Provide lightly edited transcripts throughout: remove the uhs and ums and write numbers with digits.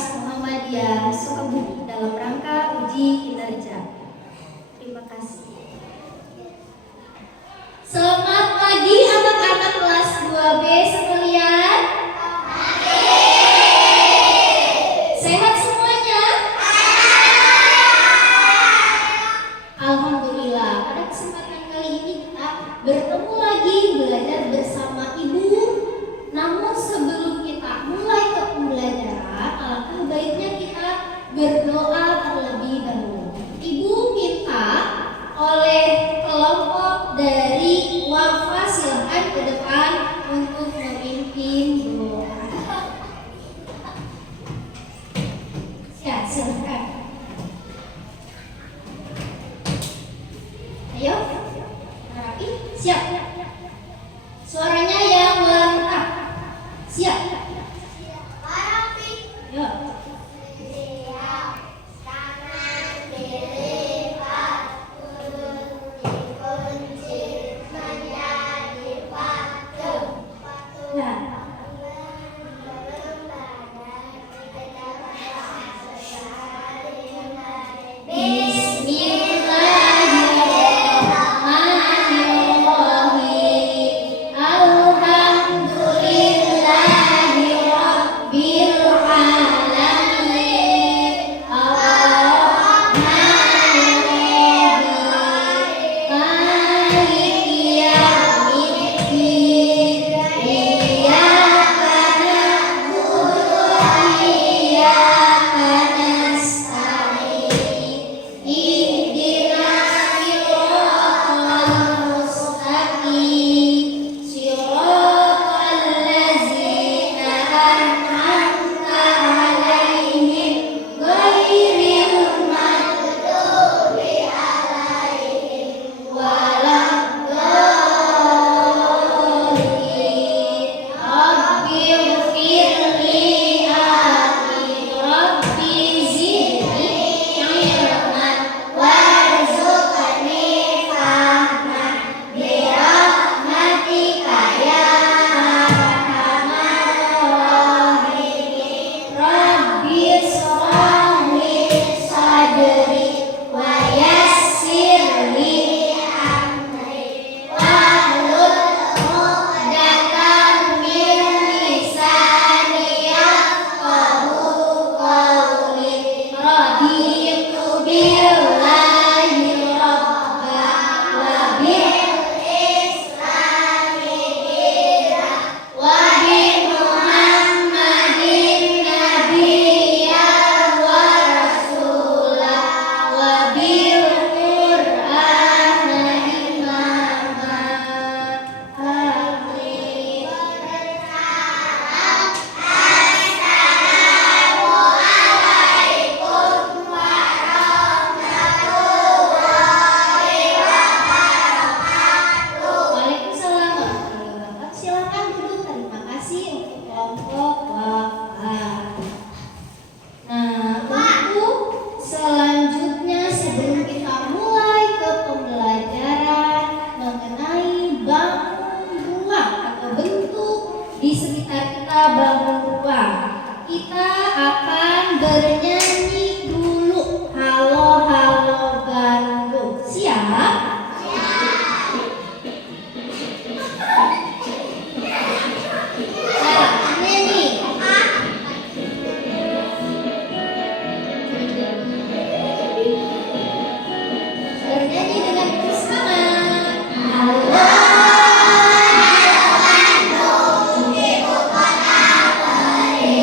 Muhammadiyah Sukabumi dalam rangka uji kinerja. Terima kasih. Selamat pagi anak-anak kelas 2B sekalian. Sehat semuanya? Alhamdulillah, pada kesempatan kali ini kita bertemu lagi belajar bersama Ibu. Namun sebelum kita mulai ke pembelajaran, alangkah baiknya kita berdoa terlebih dahulu. Ibu minta oleh kelompok dari Wafa silakan ke depan untuk memimpin doa. Ya, silakan. Ayo, rapi, siap. Suaranya yang lantang. Siap. Rapi. Yo. Siap. Kanan kiri pas kunci menjadi patung. Nah. Bismillahirrahmanirrahim. Alhamdulillahi rabbil alamin. Ar-Rahmanir-Rahim. Maliki yaumiddin. Iyyaka na'budu wa iyyaka nasta'in. Ihdinas siratal mustaqim. Siratal ladzina an'amta 'alaihim ghairil maghdubi 'alaihim waladdallin. Rabbighfirli akhi rabbi zidni ilman warzuqni fahman birahmatika ya arhamar rahimin. Rabbi shrah li sadri wa yassir li amri wahlul 'uqdatam min lisani yafqahu qawli. Raditu billahi rabba wa bil islami dina wa bi Muhammadin nabiyyan wa rasulah wa bil Qur'ana imama. Amin. Waalaikumsalam warahmatullahi wabarakatuh. Silakan duduk. Terima kasih untuk kelompok Wafa. Nah, untuk selanjutnya sebelum kita mulai ke pembelajaran mengenai bangun ruang atau bentuk di sekitar kita bangun ruang, kita akan bernyanyi dulu. Halo halo Bandung. Siap? Nah, nyanyi. Bernyanyi dengan semangat. Halo halo kembali.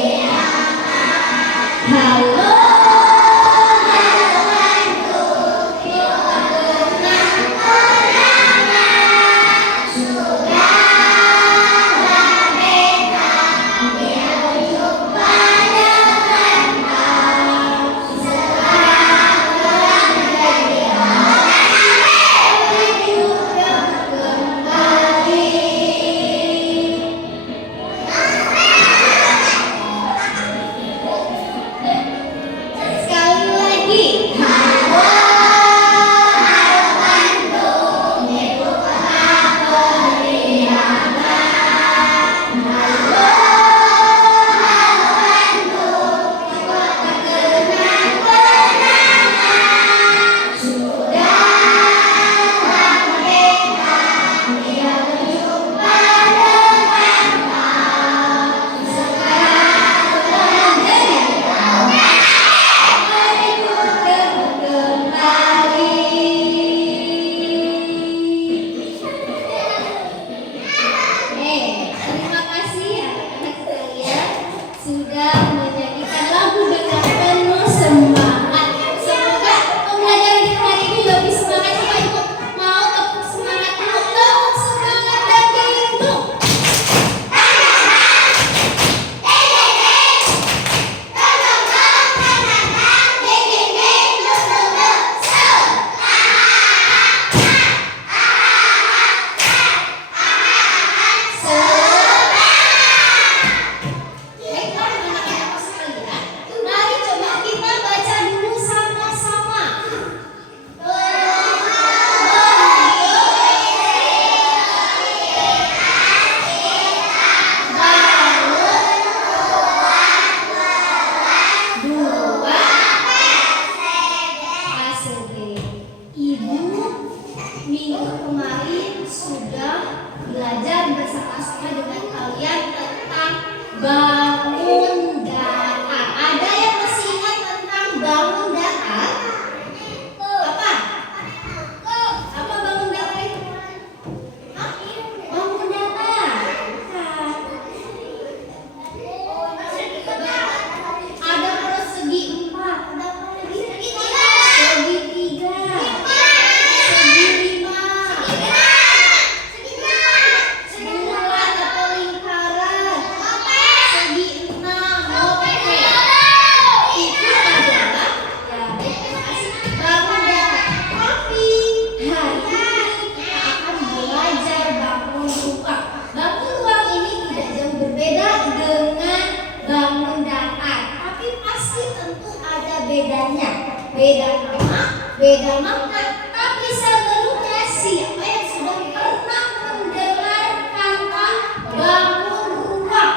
bedanya. Beda nama, beda makna. Tapi sebelumnya siapa yang sudah pernah mendengar kata bangun ruang?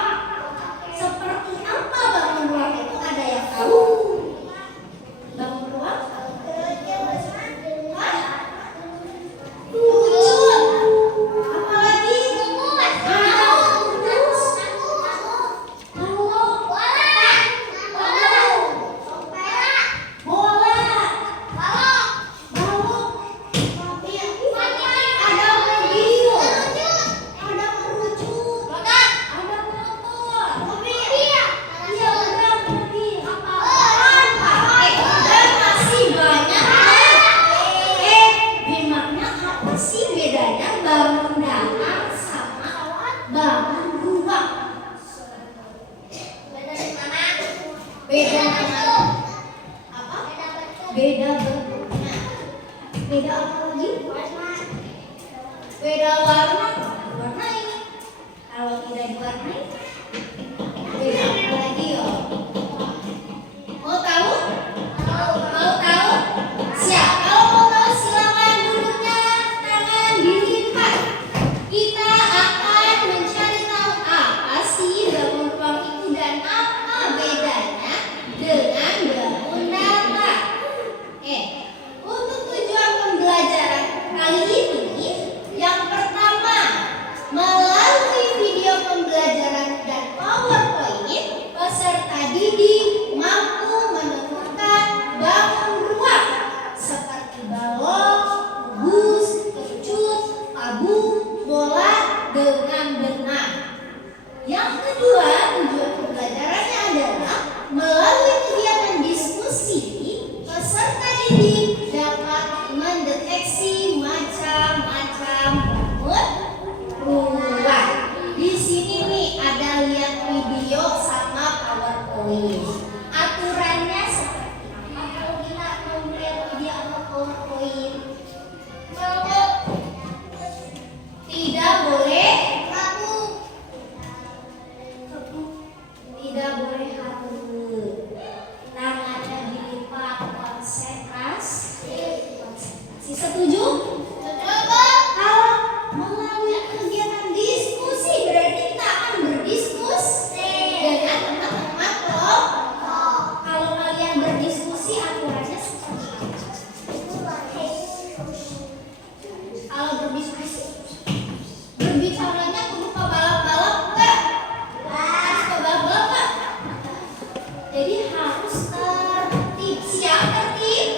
Seperti apa bangun ruang itu? Ada yang tahu? Bangun ruang? Wujud. Apalagi? Ada urus. Balok. Bola. Balok. Ada mobil. Ada merucut. Ada motor. Iya benar mobil. Dan masih banyak. Memangnya apa sih bedanya bangun datang sama bangun ruang? Beda nama. Apa? Beda bentuknya. Beda apa lagi? Beda warna. Warna ini. Kalau tidak diwarnai, beda apa lagi ya? Mau tahu? Mau tahu? Siap. Kalau mau tahu silakan duduknya tangan dilipat. Kita akan mencari tahu apa sih bangun ruang itu dan apa bedanya dengan bangun data. Untuk tujuan pembelajaran kali ini, yang pertama, melalui video pembelajaran dan PowerPoint, peserta didik mampu menemukan bangun ruang seperti balok, kubus, kerucut, tabung, bola dengan benar. Yang kedua, tujuan pembelajarannya adalah melalui kegiatan diskusi, peserta didik dapat mendeteksi macam-macam bangun ruang. Di sini nih ada lihat video sama PowerPoint. Aturannya seperti apa kalau kita mau melihat video sama PowerPoint? Tidak boleh ragu. Tidak boleh ragu. Tangannya dilipat, konsentrasi. Setuju? Kalau melalui kegiatan diskusi berarti kita akan berdiskusi dengan teman-teman loh. Kalau kalian berdiskusi aturannya seperti apa? Kalau berdiskusi berbicaranya kudu ke balap-balap enggak? Harus ke balap-balap enggak? Jadi harus tertib. Siap tertib?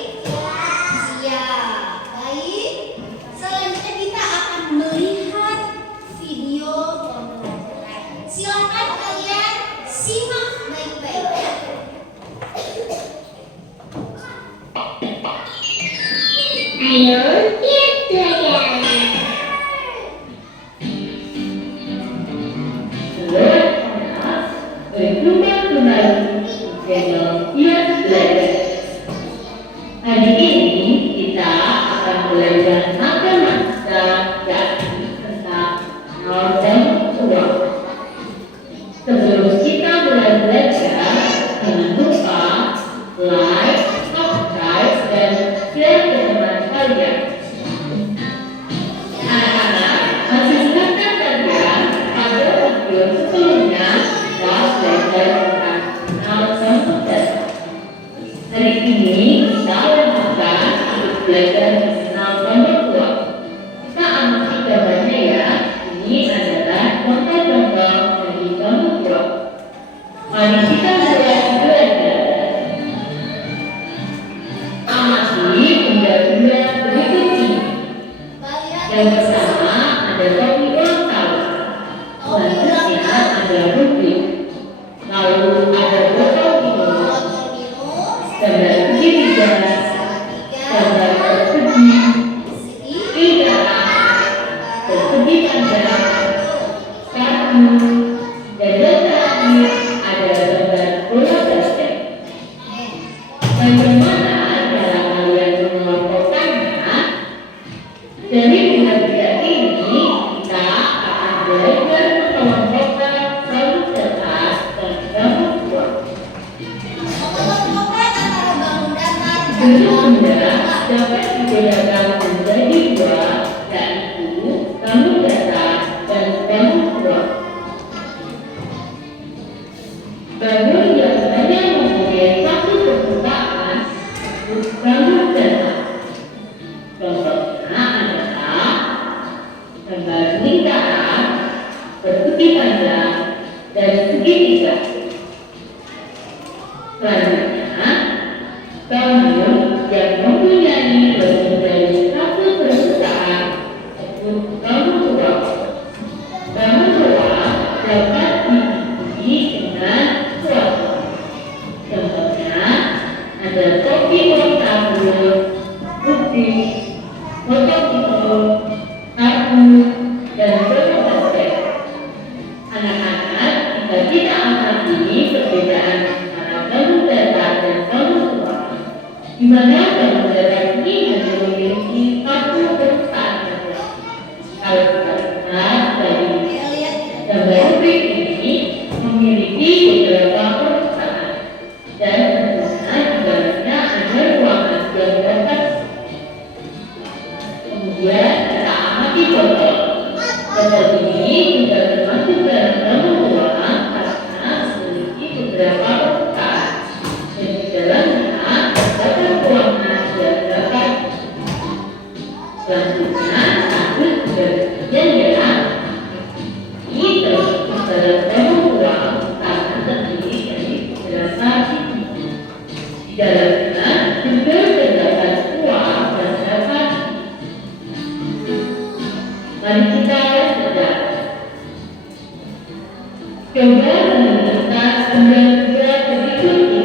Siap. Baik. Selanjutnya kita akan melihat video pembelajaran. Silakan kalian simak baik-baik ya. Ayo lihat pelajaran. Berjumpa kembali di channel Lihat Belajar. Hari ini kita akan belajar matematika yakni tentang nol dan ruang. Sebelum kita mulai belajar, jangan lupa like, subscribe, dan share ke teman kalian. Anak-anak, masih ingatkah kalian pada video sebelumnya kita belajar tentang nol komputer? Hari ini kita lanjutkan untuk belajar mengenal nomor ruang. Kita amati gambarnya ya. Ini adalah contoh-contoh dari nomor ruang. Mari kita mulai belajar. Amati benda-benda berikut ini. Yang pertama ada topi ulang tahun. Selanjutnya ada rubrik. Lalu ada botol minum. Gambar segitiga, gambar persegi, lingkaran, persegi panjang, kartu, dan yang terakhir ada gambar bola basket. Bagaimana cara kalian mengelompokkannya? Dari benda-benda ini kita akan belajar mengelompokkan bangun data dan bangun ruang. Mengelompokkan antara bangun data Bentuk benda dapat dibedakan menjadi dua, yaitu bangun datar dan bangun ruang. Bangun yang hanya mempunyai satu permukaan disebut bangun datar. Contohnya adalah gambar lingkaran, persegi panjang, dan segitiga. Selanjutnya, bangun yang mempunyai lebih dari satu permukaan disebut bangun ruang. Bangun ruang dapat diikuti dengan suatu. Contohnya, ada topi warna biru, putih, motor hitam, kartu, dan basket. Anak-anak, jika kita amati perbedaan antara bangun datar dan bangun ruang, di mana bangun datar ini hanya memiliki satu permukaan saja. Kalau kita lihat dari gambar rubrik ini memiliki beberapa permukaan dan tentunya di dalamnya ada ruangan yang dapat. Kemudian kita amati botol. Botol ini juga termasuk dalam bangun ruang karena memiliki beberapa permukaan dan di dalamnya terdapat ruangan yang dapat. Selanjutnya, satu dari jendela. Ini termasuk dalam bangun ruang karena terdiri dari beberapa sisi. Di dalamnya juga terdapat ruang dan dapat. Mari kita belajar. Coba menemukan benda-benda berikut ini.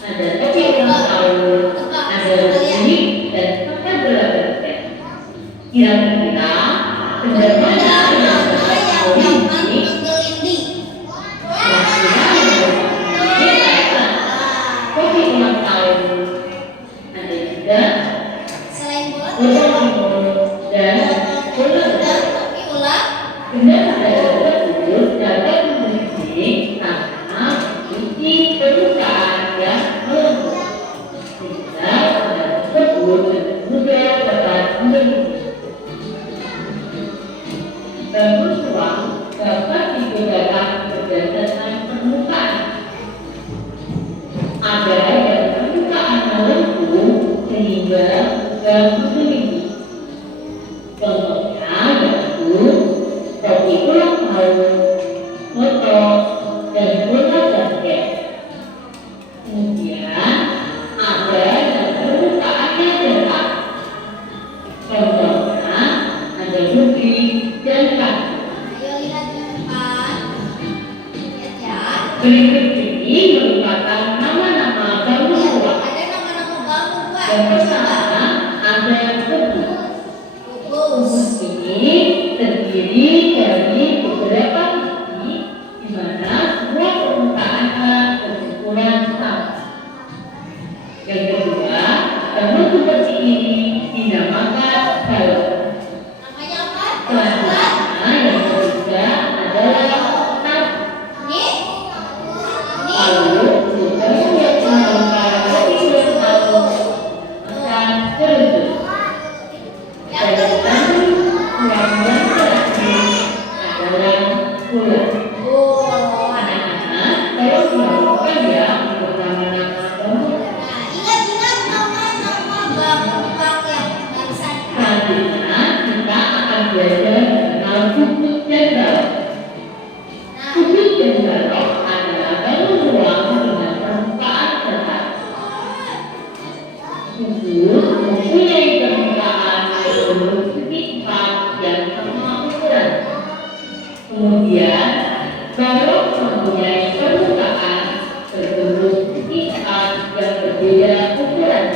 Ada topi ulang tahun, ada musik, dan tempat bola basket. Kira-kira benda mana yang dapat tahun ini? Topi ulang tahun, ada juga bola timur dan bola basket. Benda-benda tersebut dapat memiliki karena memiliki permukaan yang melengkung, sehingga benda tersebut dengan mudah dapat memiliki. Bangun ruang dapat dibedakan berdasarkan permukaan. Ada yang permukaan melengkung sehingga mudah memiliki. Contohnya yaitu topi ulang tahun, motor, dan bola basket. Kemudian ada yang permukaannya datar. Contohnya ada rubrik dan kartu. Berikut ini merupakan nama-nama bangun ruang. Yang pertama ada kubus. Kubus ini terdiri dari beberapa sisi di mana semua permukaannya berukuran sama. Yang kedua, bangun seperti ini dinamakan balok. Selanjutnya yang ketiga adalah tabung. Lalu bangun yang dinamakan topi ulang tahun akan kerucut. Dan bangun ruang yang terakhir adalah bola. Anak-anak, tolong dilakukan ya untuk nama-nama bangun. Selanjutnya kita akan belajar mengenal kubus dan balok. Kubus dan balok adalah bangun ruang dengan permukaan datar. Kubus mempunyai permukaan berbentuk segitiga yang sama ukuran. Kemudian balok mempunyai permukaan berbentuk segitiga yang berbeda ukuran.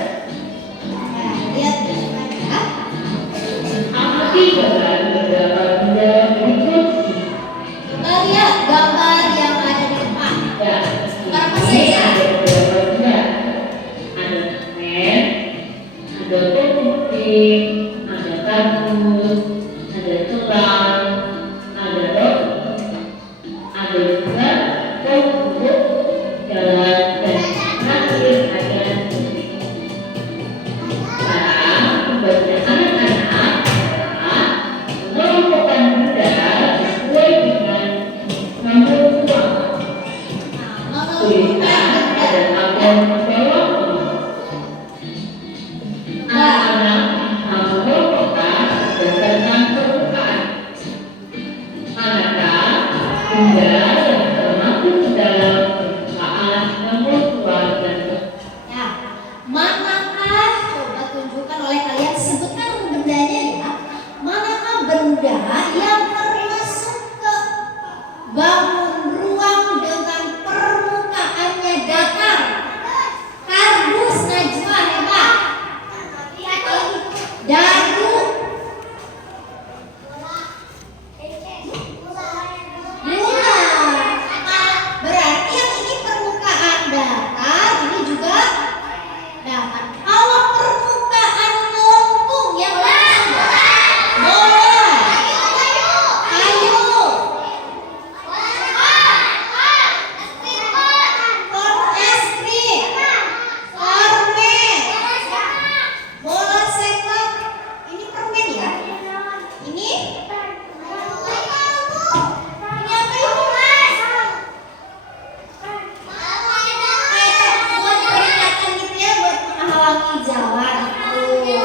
Amati gambar beberapa benda berikut ini. Ya, ini ada beberapa benda. Ada semen, ada topi, ada kardus, ada selang, ada roti, ada juga untuk jalan dan terakhir ada dan belok. Anak-anak menghafal peta berdasarkan permukaan. Manakah benda yang termasuk ke dalam permukaan nomor 2 dan Ya, manakah coba tunjukkan oleh kalian, sebutkan bendanya ya. Manakah benda yang termasuk ke bangun ruang dengan permukaannya datar? Kardus, Najwa, hebat. Daru, bola. Berarti yang ini permukaan datar, ini juga datar. Kalau permukaan melengkung yang mana? Bola, kayu, es krim, permen, bola sepak. Ini permen ya? Ini? Ini apa itu? Buat peringatan gitu ya, buat menghalangi jalan. Tuh ya.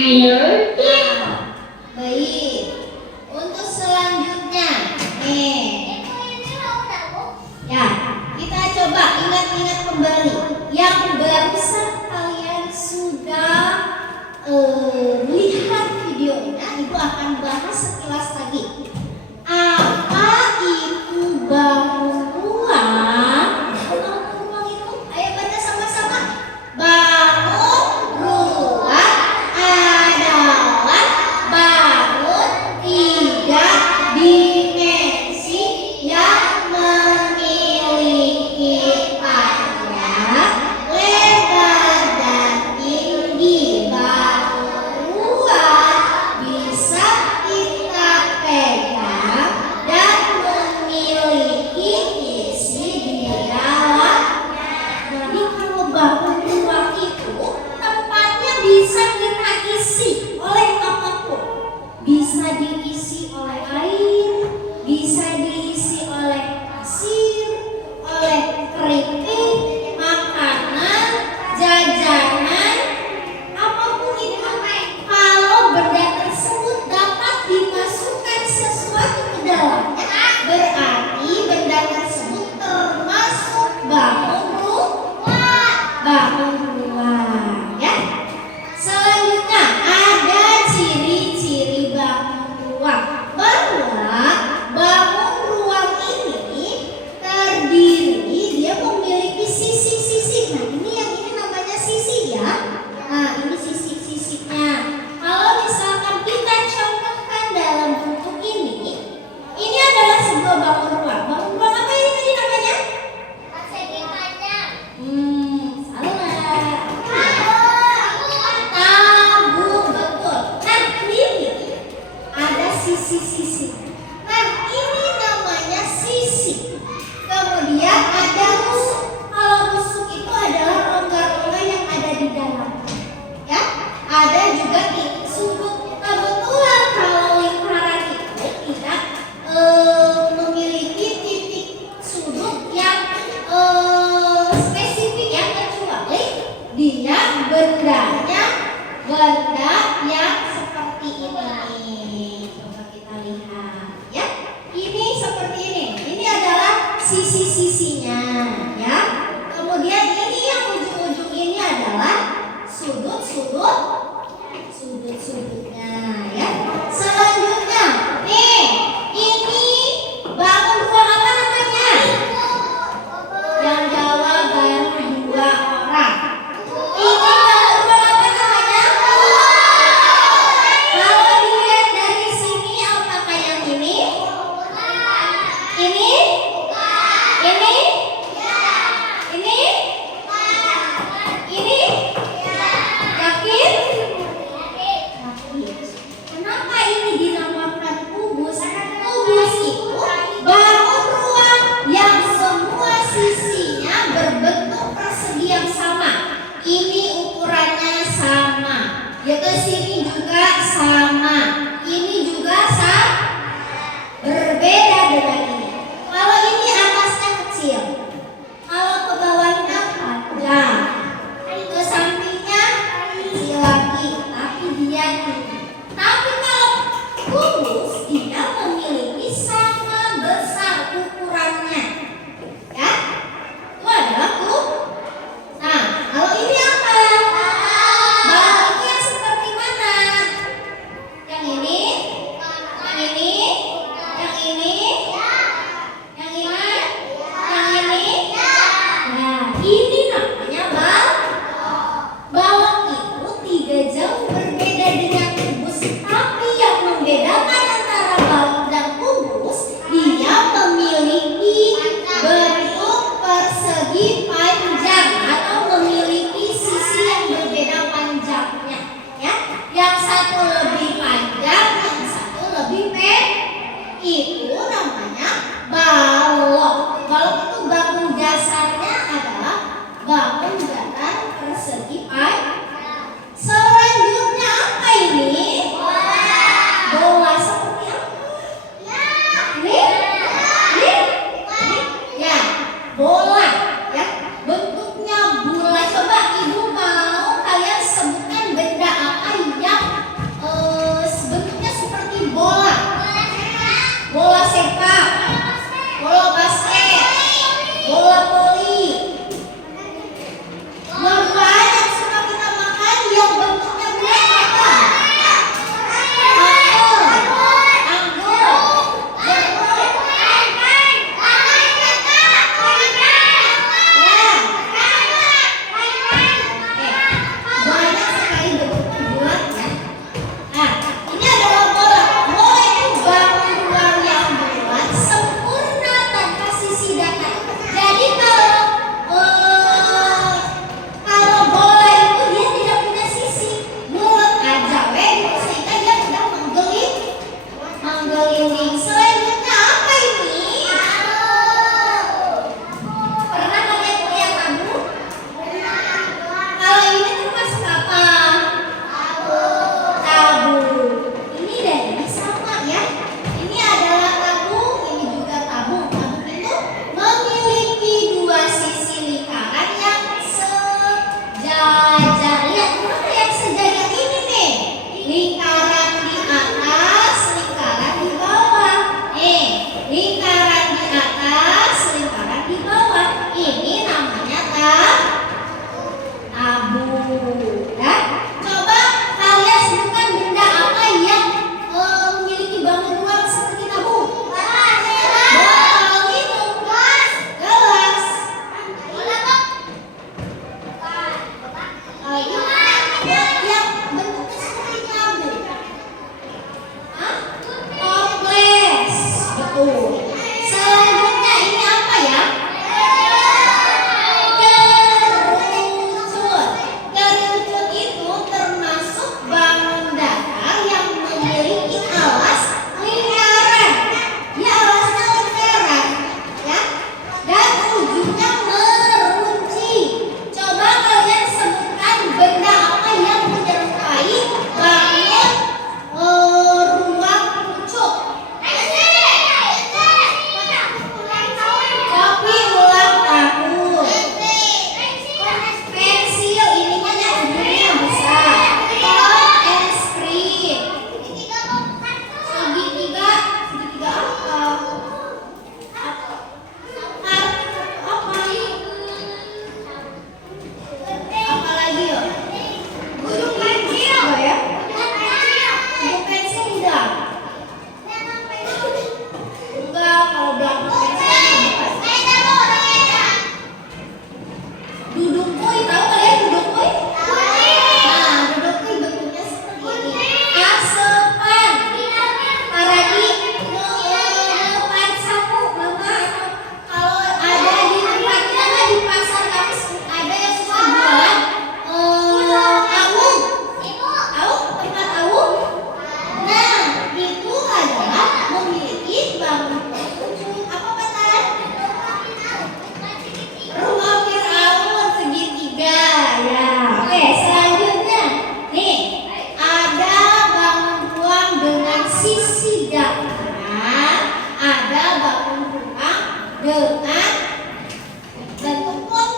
Ayo kita. Baik. Untuk selanjutnya, nih. Ya, kita coba ingat-ingat kembali yang barusan kalian sudah lihat videonya. Ibu akan bahas sekilas lagi. Apa itu bangun ruang? Bangun ruang itu, ayo baca sama-sama. Bangun ruang adalah bangun 3 dimensi yang memiliki panjang, lebar, dan tinggi. Bangun ruang bisa kita pegang dan memiliki isi di dalamnya. Jadi kalau bangun ruang itu tempatnya bisa kita isi oleh apapun. Bisa diisi oleh air, bisa diisi oleh pasir, oleh keripik, makanan, jajanan, apapun itu. Kalau benda tersebut dapat dimasukkan sesuatu ke dalamnya, berarti benda tersebut termasuk bangun ruang ya. Selanjutnya ada ciri-ciri bangun ruang, bahwa bangun ruang ini terdiri, dia memiliki sisi-sisi. Nah ini yang ini namanya sisi ya. Nah ini sisi-sisinya. Kalau misalkan kita contohkan dalam bentuk ini adalah sebuah bangun ruang. Bangun ruang apa ini tadi namanya? Salah. Tabung, betul. Nah ini ada sisi-sisi. Nah ini namanya sisi. Kemudian ada rusuk. Kalau rusuk itu adalah rongga-rongga yang ada di dalam. Ya, ada juga titik sudut. Kebetulan kalau lingkaran itu tidak memiliki titik sudut yang spesifik ya, kecuali dia benda yang seperti ini. Coba kita lihat ya. Ini seperti ini. Ini adalah sisi-sisinya ya. Kemudian ini yang ujung-ujung ini adalah sudut-sudutnya ya. Selanjutnya, nih, ini bangun ruang apa namanya? Yang jawab baru 2 orang. Ini bangun ruang apa namanya? Kalau dilihat dari sini, apakah yang ini? Ini? Ini? Ini? Ini? Yakin? Kenapa ini dinamakan kubus? Kubus itu bangun ruang yang semua sisinya persegi panjang atau memiliki sisi yang berbeda panjangnya, ya. Yang satu lebih panjang, yang satu lebih pendek. Itu namanya balok. Balok itu bangun dasarnya adalah bangun datar persegi panjang. Selanjutnya apa ini? Bola seperti apa? Ini? Ya, bola, ya. Bentuknya bulat. Coba ibu mau kalian sebutkan benda apa yang bentuknya seperti bola? Bola sepak, bola basket, bola voli. Buah-buahan yang suka kita makan yang bentuknya bulat apa? Selanjutnya apa ini? Pernah kalian lihat tabung? Kalau ini termasuk apa? Tabung. Ini dan ini sama ya. Ini adalah tabung, ini juga tabung. Tabung itu memiliki dua sisi lingkaran yang sejajar. Lihat mana yang sejajar ini nih? Lingkaran di atas, lingkaran di bawah. Lingkaran di atas, lingkaran di bawah. Ini namanya tabung. Ya. Coba kalian sebutkan benda apa yang memiliki bangun ruang seperti tabung. Botol minum, gelas. Yang bentuknya seperti tabung. Toples, betul. Selanjutnya ini apa ya? Kerucut. Kerucut itu termasuk bangun datar yang memiliki alas lingkaran. Dia alasnya lingkaran, ya. Dan ujungnya meruncing. Coba kalian sebutkan benda apa yang menyerupai bangun ruang kerucut. Kopi ulang tahun. Pensil, ininya yang ujungnya besar. Pot es krim. Segitiga apa? Apa lagi ya? Gudung pensil ya? Gudung pensil enggak? Enggak, kalau belakang pensil bukan. Duduk kuy, tahu kalian duduk kuy? Nah, duduk kuy bentuknya seperti ini. Asepan. Paragi, depan sapu, mama. Kalau ada di tempat kita nggak di pasar, tapi ada yang suka jualan awung. Tahu tempat awung? Nah, itu adalah memiliki bangun kerucut. Apa kata? Rumah Firaun segitiga, ya. Oke, selanjutnya nih ada bangun ruang dengan sisi datar, ada bangun ruang dengan bentuk lengkung.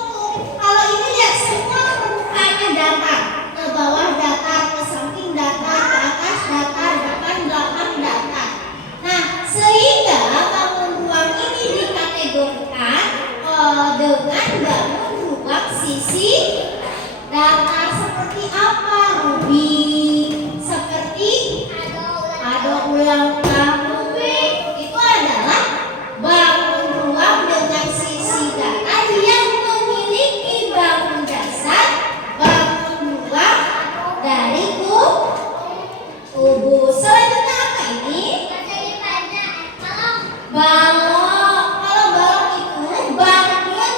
Kalau ini lihat semua permukaannya datar, ke bawah datar, ke samping datar, ke atas datar, depan belakang datar. Nah, sehingga bangun ruang ini dikategorikan dengan bangun ruang sisi datar seperti apa, Ruby? Seperti ada ulang tahun. Itu adalah bangun ruang dengan sisi datar yang memiliki bangun dasar, bangun ruang dari kubu. Selanjutnya apa ini? Balok. Kalau balok itu bangun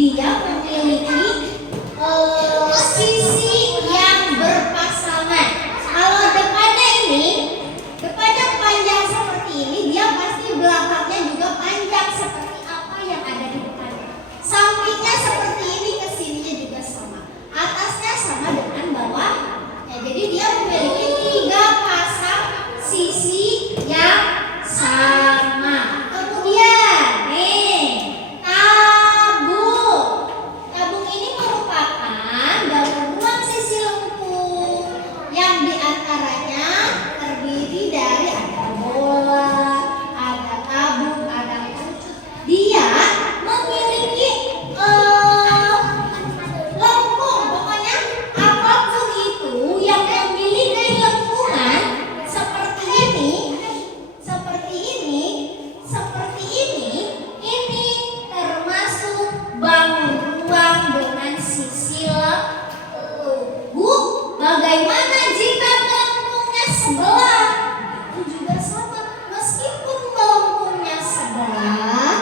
dia memiliki sisi yang berpasangan. Kalau depannya panjang seperti ini, dia pasti belakangnya juga panjang seperti apa yang ada di depannya. Sampingnya seperti ini, kesininya juga sama. Atasnya sama dengan bawah. Jadi dia memiliki 3 pasang sisi yang sama. Kemudian, tabung ini merupakan daun ruang sisi lengkung yang diantaranya terdiri dari ada bola, ada tabung, ada kerucut. Dia memiliki lengkung, pokoknya apapun itu yang memiliki lengkungan seperti ini, ini termasuk bangun ruang dengan sisi lengkung. Bu, bagaimana jika lengkungnya sebelah? Itu juga sama, meskipun lengkungnya sebelah,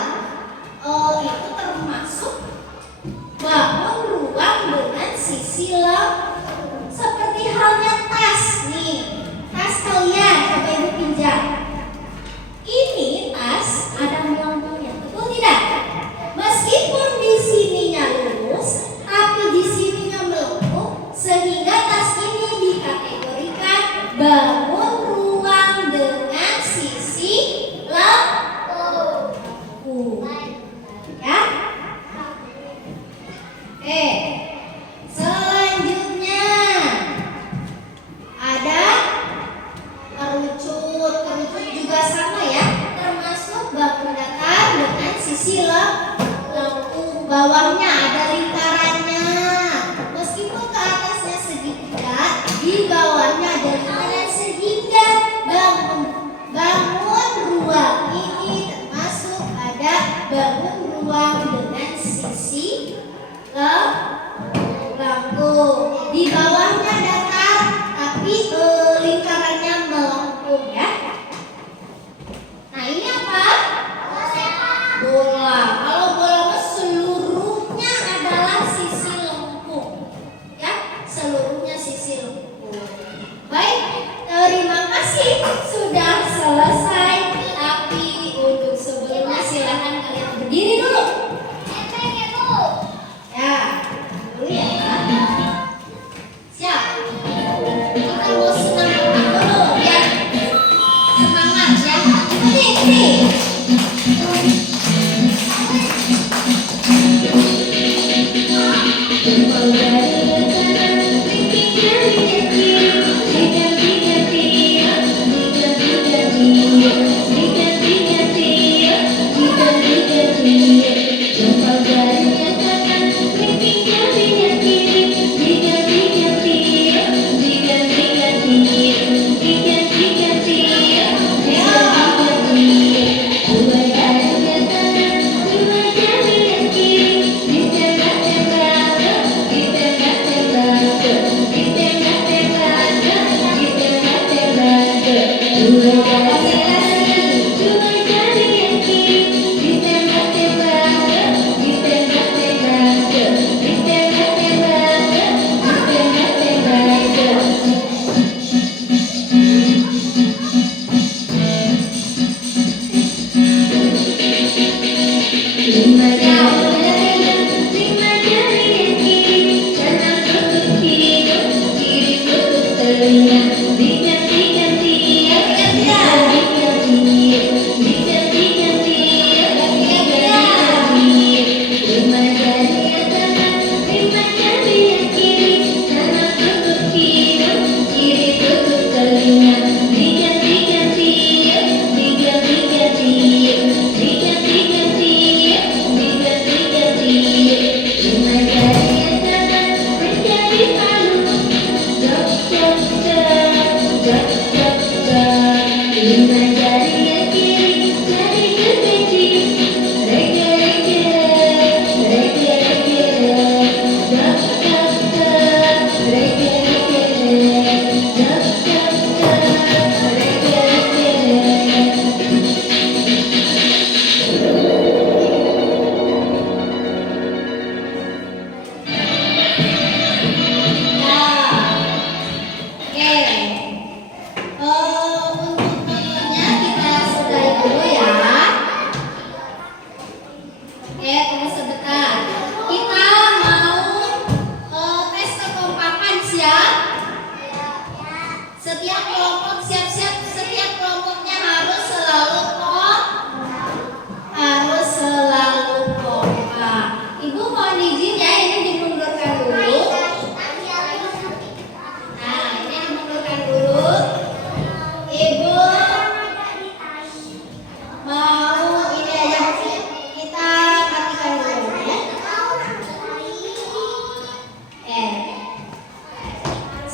itu termasuk bangun ruang dengan sisi lengkung. Seperti halnya tas nih, tas kalian, coba ibu pinjam. Ini tas ada melengkungnya, betul tidak? Meskipun di sininya lurus, tapi di sininya melengkung, sehingga tas ini dikategorikan bangun ruang dengan sisi lengkung. Ya? Selanjutnya ada kerucut. Kerucut juga sama ya, termasuk bangun datar dengan sisi lengkung. Bawahnya ada lingkarannya. Meskipun ke atasnya segitiga, di bawahnya ada lingkaran sehingga bangun ruang ini termasuk ada bangun ruang dengan sisi lengkung. Di bawahnya datar, tapi lingkarannya melengkung ya. Nah ini apa? Bola. Kalau bola seluruhnya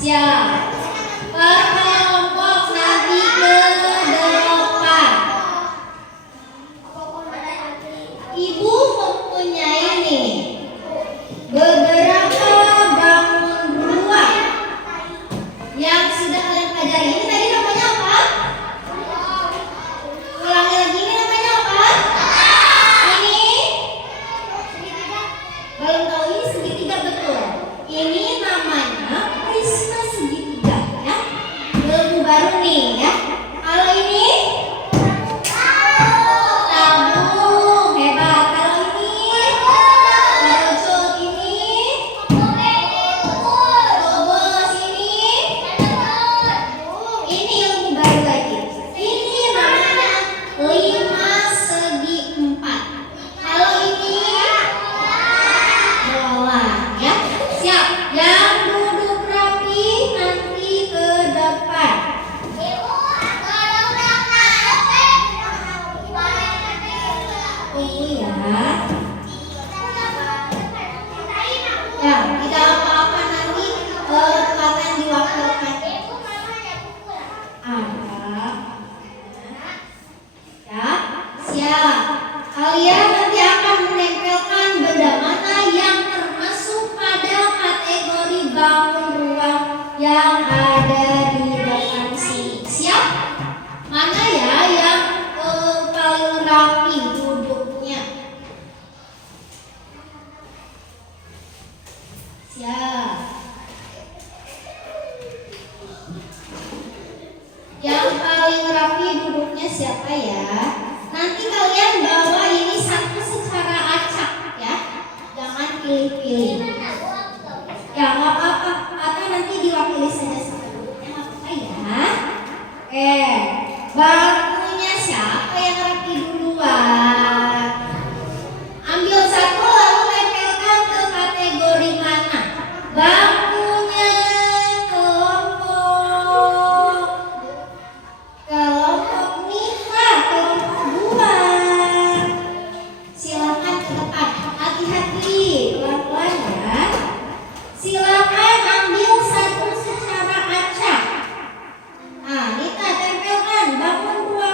Siap. Berkelompok nanti ke depan. Ibu mempunyai nih beberapa bangun ruang yang sudah kalian pelajari. Ini tadi namanya apa? Ulangi lagi, ini namanya apa? Ini belum tahu, ini segitiga betul. Ini namanya prisma segitiga ya. Ilmu baru nih ya. Kalau ini tabung, hebat. Kalau ini kerucut, ini tobos, ini ilmu baru lagi. Ini namanya 5 segi 4. Kalau ini bola ya. Siap. Yang duduk rapi nanti ke depan. Tunggu ya. Ya, tidak apa-apa nanti kalian diwakilkan. Ada. Ya, siap. Kalian nanti akan menempelkan benda mana yang termasuk pada kategori bangun ruang yang ada di depan sini. Siap? Mana ya yang paling rapi duduknya? Siap. Yang paling rapi duduknya siapa ya? Nanti kalian bawa ini satu secara acak ya. Jangan pilih-pilih. Ya nggak apa-apa. Atau nanti diwakili saja sama duduknya, nggak apa-apa ya. Oke. Bangkunya siapa yang rapi duluan? Ambil satu lalu tempelkan ke kategori mana? Bangkunya kelompok Nita, kelompok 2. Silakan ke depan. Hati-hati, pelan-pelan ya. Silakan ambil satu secara acak. Nah, Nita tempelkan bangun ruang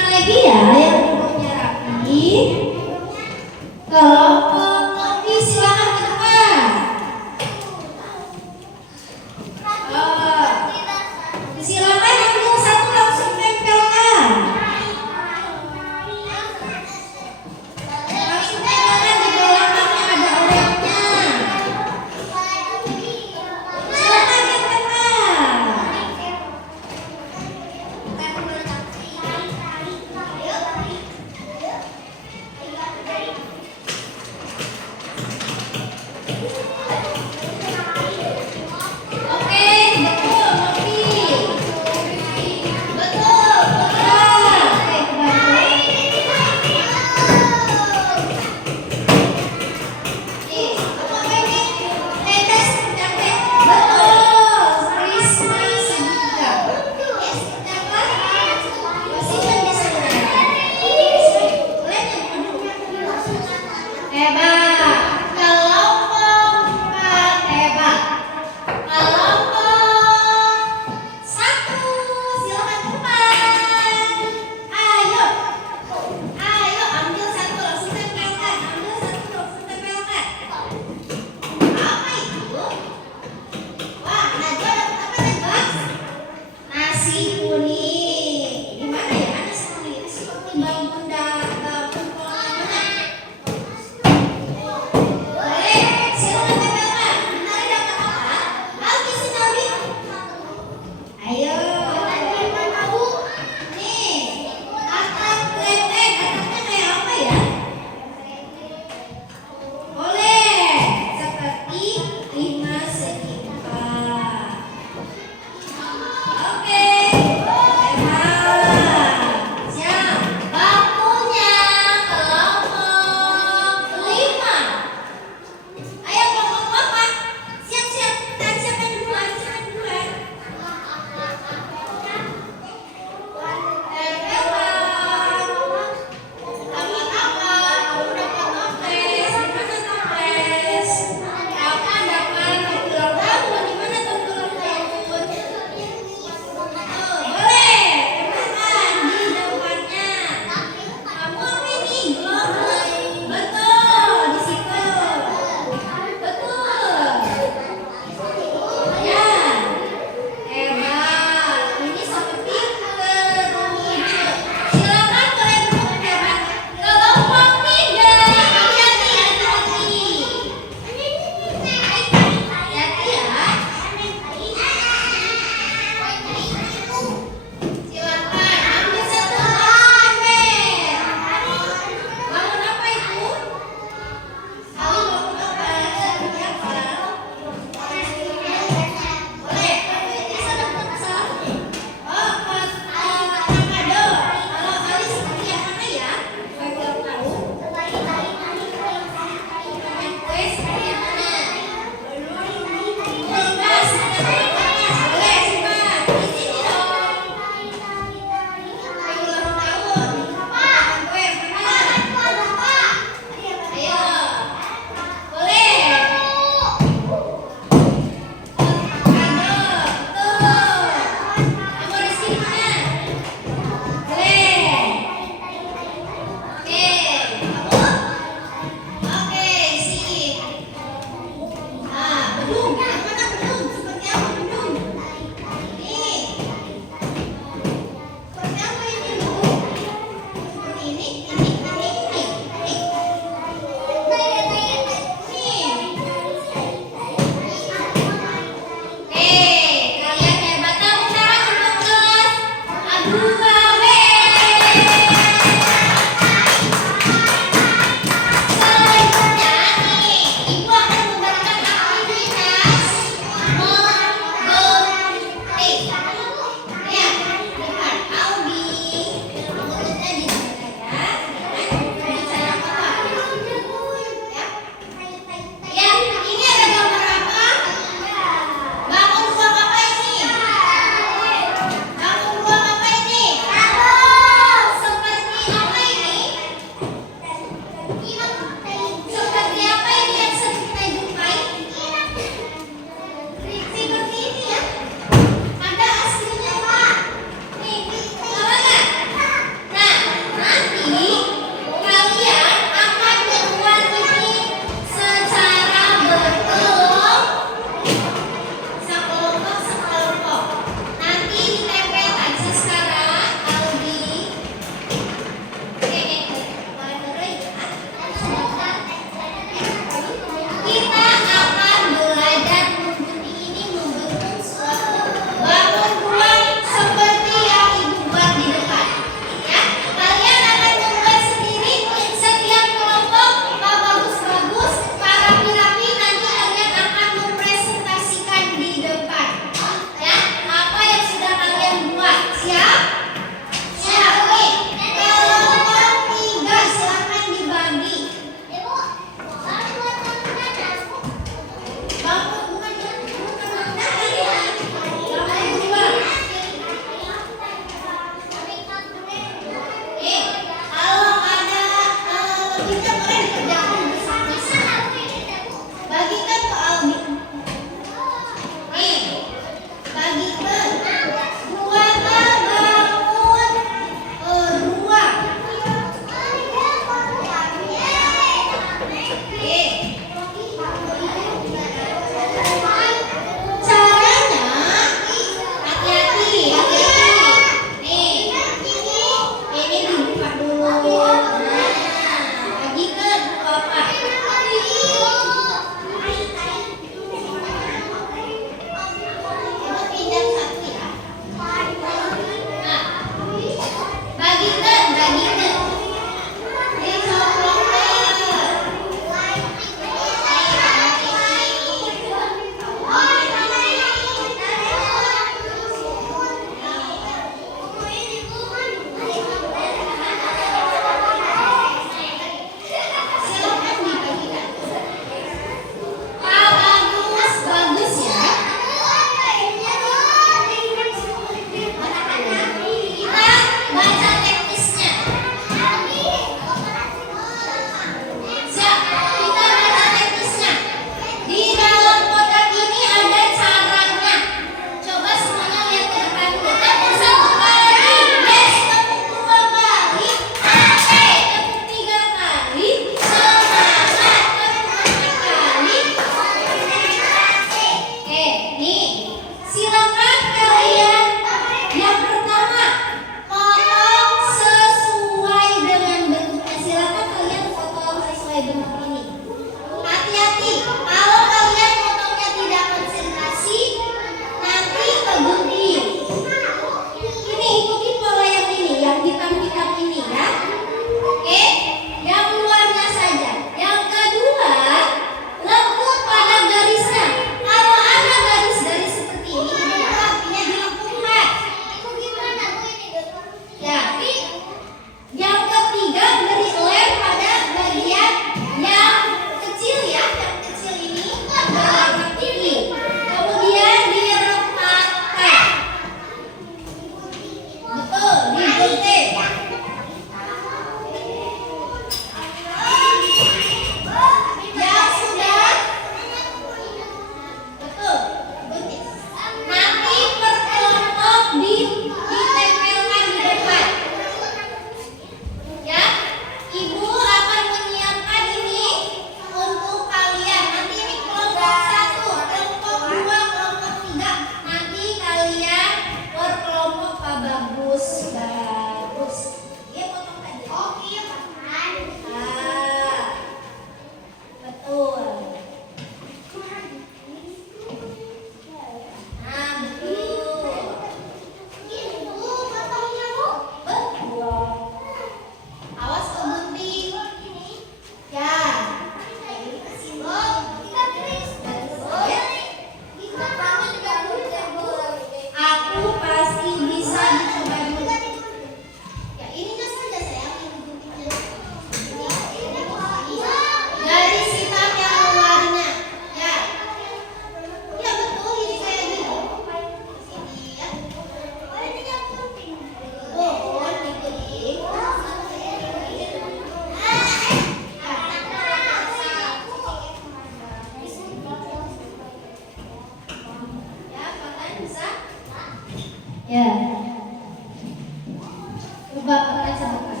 Coba kalian sebutkan.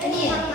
Ini ya?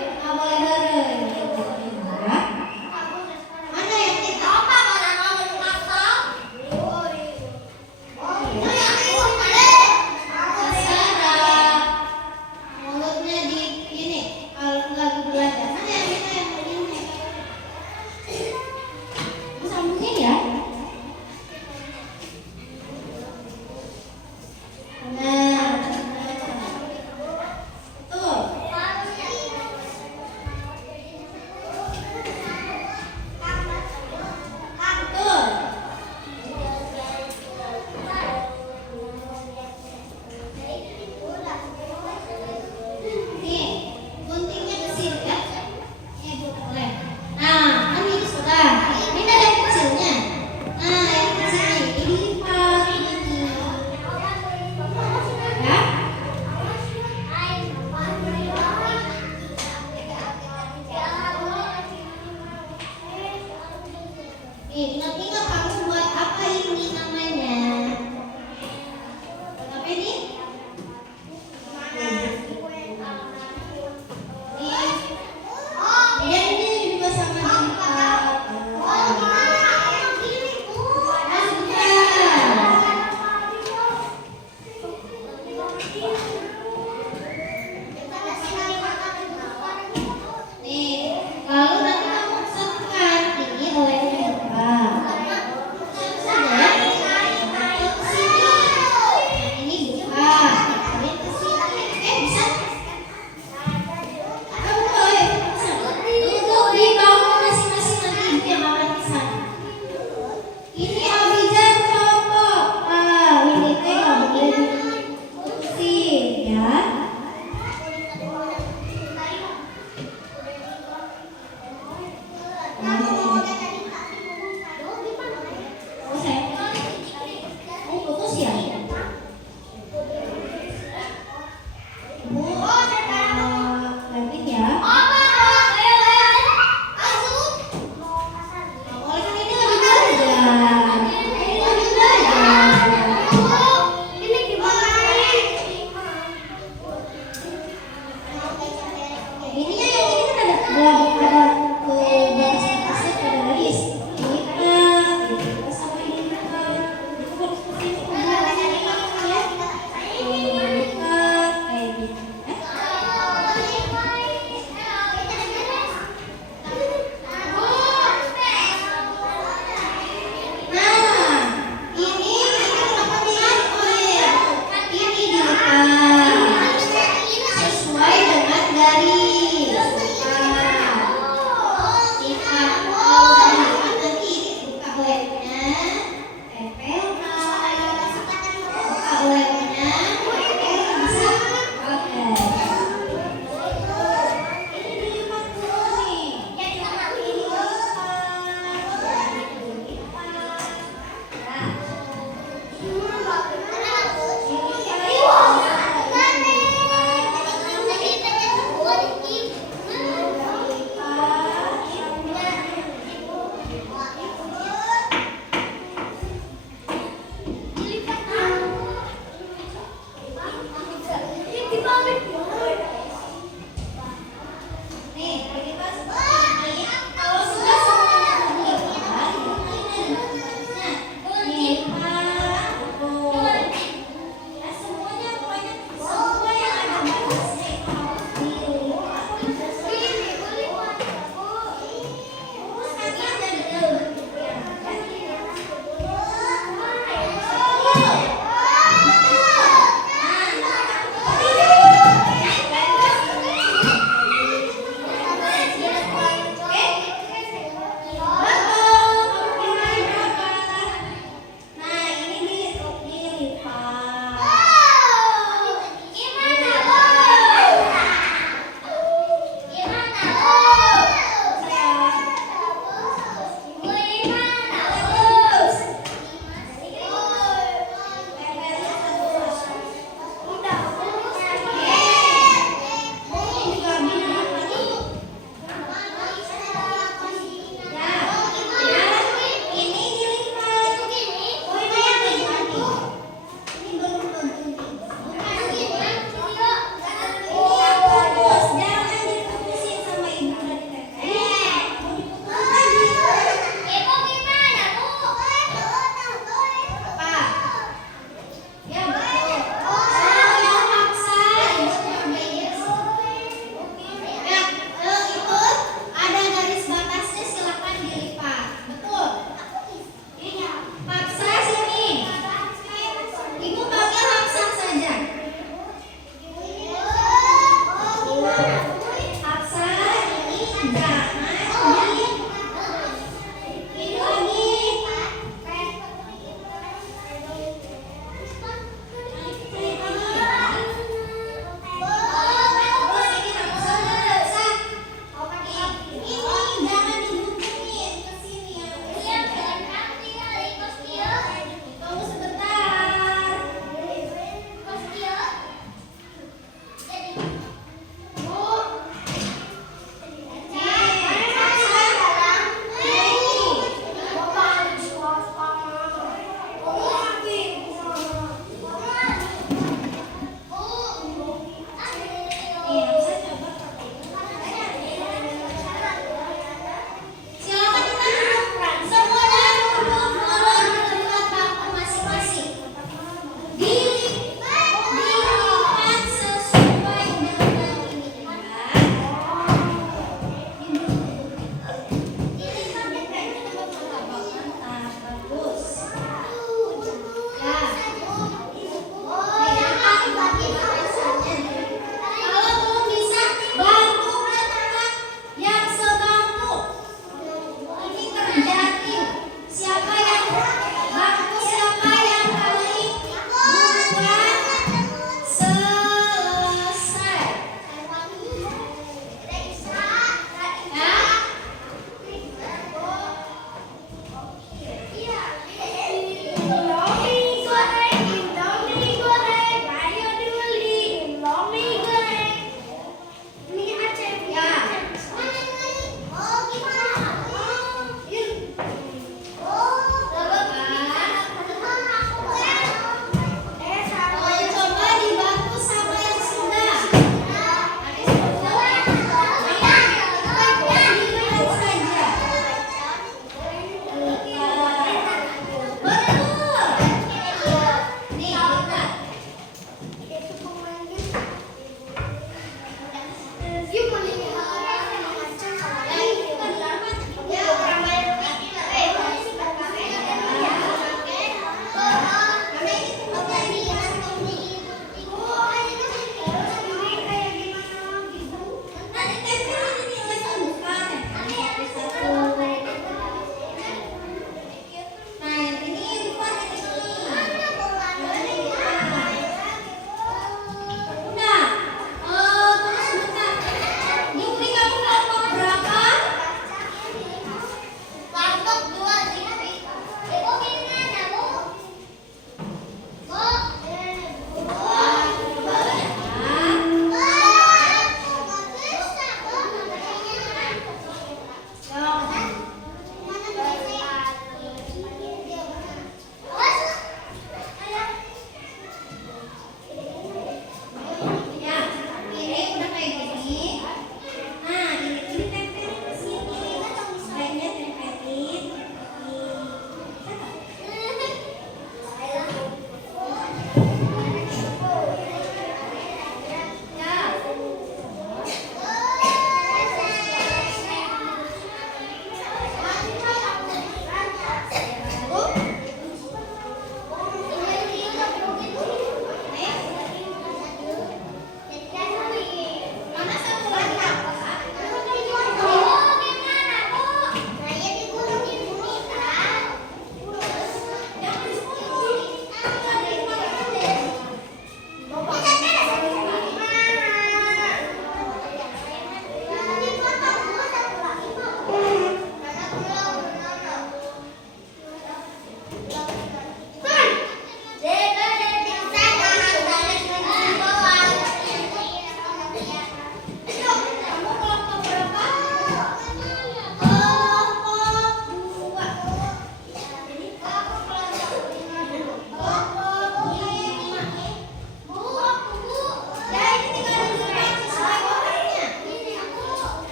nggak boleh heureuy gitu ya. Mana yang kita apa mana mau pasal? Sarah, mulutnya di ini kalau lagi belajar. Mana yang kita yang begini? Sambungin ya. Nah, tuh. Tuh. Nih, guntingnya ke sini ya.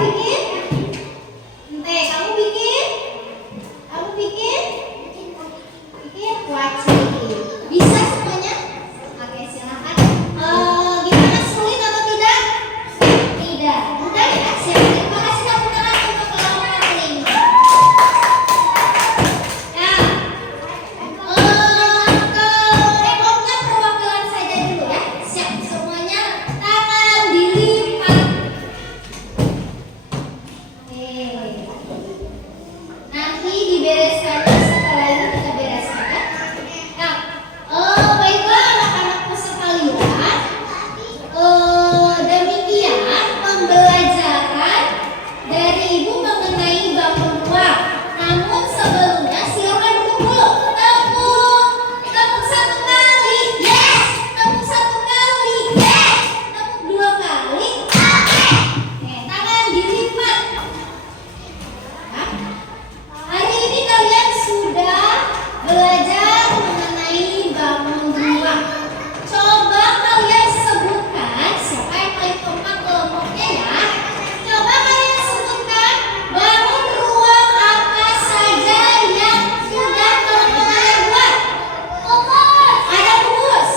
bikin? Ente, kamu bikin? Kamu bikin? Bikin kuaci. Bisa semuanya? Oke, silakan. Gimana, sulit atau tidak? Tidak. Mudah ya? Siap. Terima kasih tepuk tangan untuk kelompok kelima. Nah, ke repotnya perwakilan saja dulu ya. Siap semuanya. Tangan dilipat. Oke. Nanti dibereskannya setelah ini kita bereskan ya. Nah, baiklah anak-anakku sekalian. Demikian pembelajaran dari Ibu mengenai bangun ruang. Namun sebelumnya silakan duduk dulu. Tepuk satu kali. Yes. Tepuk satu kali. Yes. Tepuk dua kali. Oke, tangan dilipat. Nah, hari ini kalian sudah belajar mengenai bangun ruang. Coba kalian sebutkan siapa yang paling kompak kelompoknya ya. Coba kalian sebutkan bangun ruang apa saja yang sudah kalian buat. Ada kubus.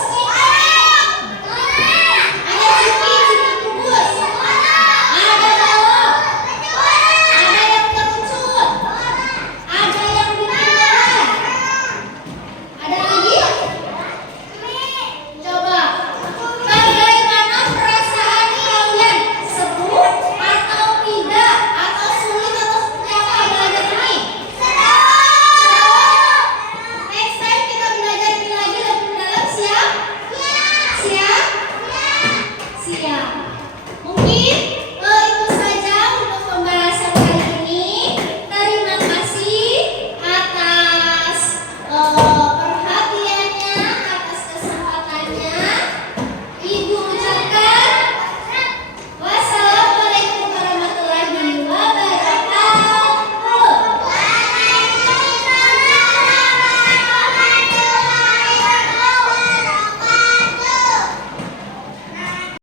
Ada ciki kubus. Ada balok. Ada yang kerucut. Ada yang bikin jalan. Ada lagi? Coba, bagaimana perasaan kalian? Seru atau tidak? Atau sulit atau seperti apa belajar ini? Seru. Next time kita belajar ini lagi lebih dalam, siap? Siap? Siap. Mungkin